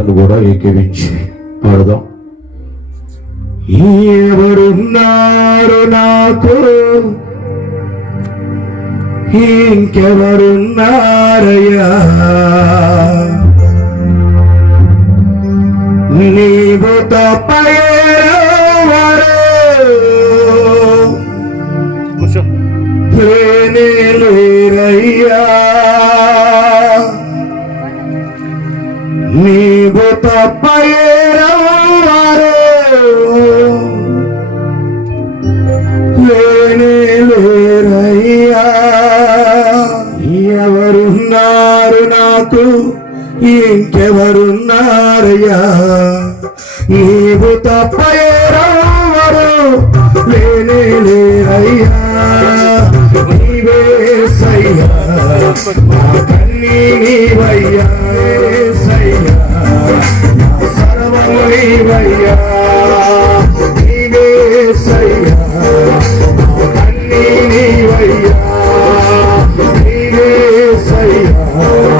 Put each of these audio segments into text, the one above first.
అందరం కూడా ఏకీవించి పాడదాం. ఎవరున్నారు నాకు? ఇంకెవరున్నారయ్యా? నీవు తప్పవారు నీ అప్పయ్యేవారు లేనే లేరయ్యా. ఎవరున్నారు నాకు? ఇంకెవరున్నారయ్యా? నీవు తప్పయ్యేవారు లేనే లేరయ్యా. నీవే సయ్యా. కన్నీ నీవయ్యా Oh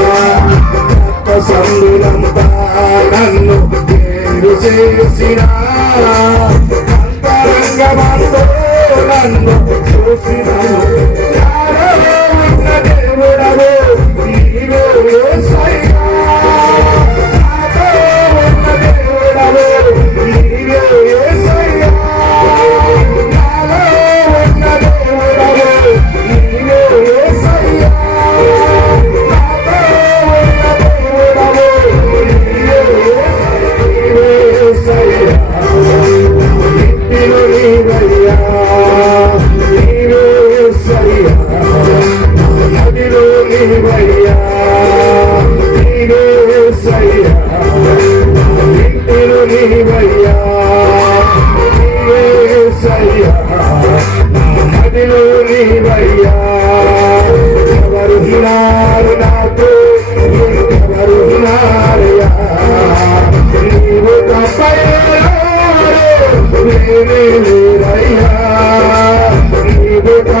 కన్నులంతా నన్ను వేరు చేసిన అంతరంగమంతో నన్ను చూసినను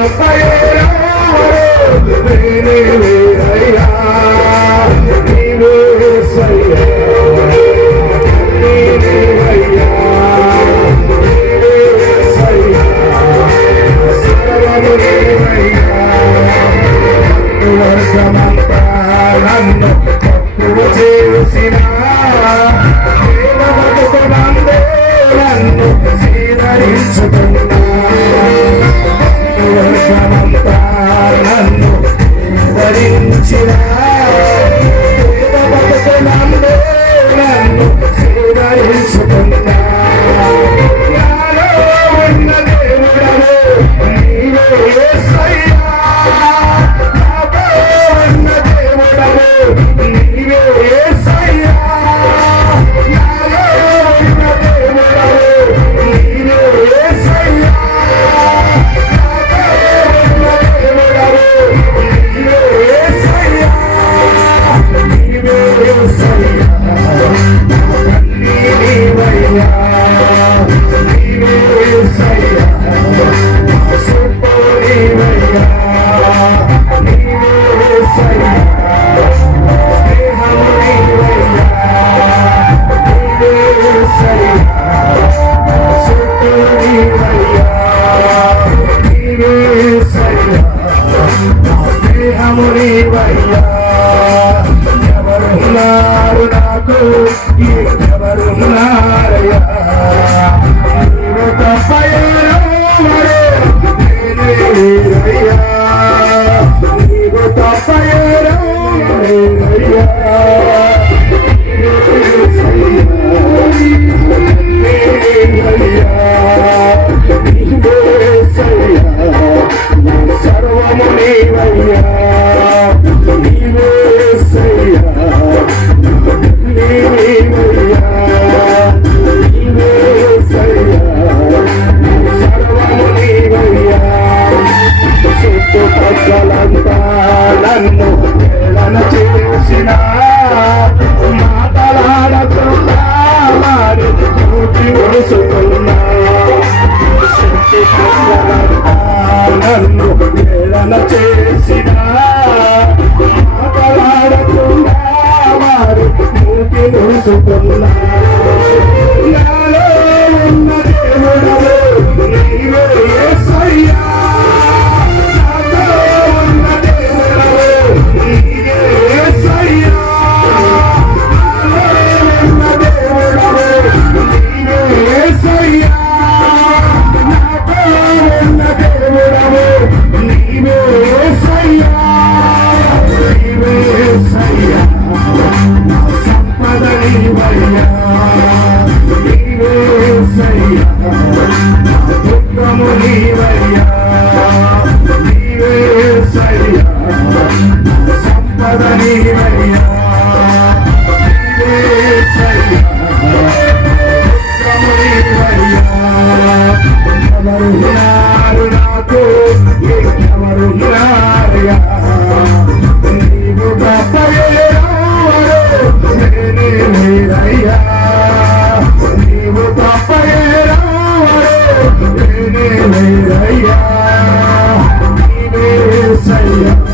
Bye. Yeah.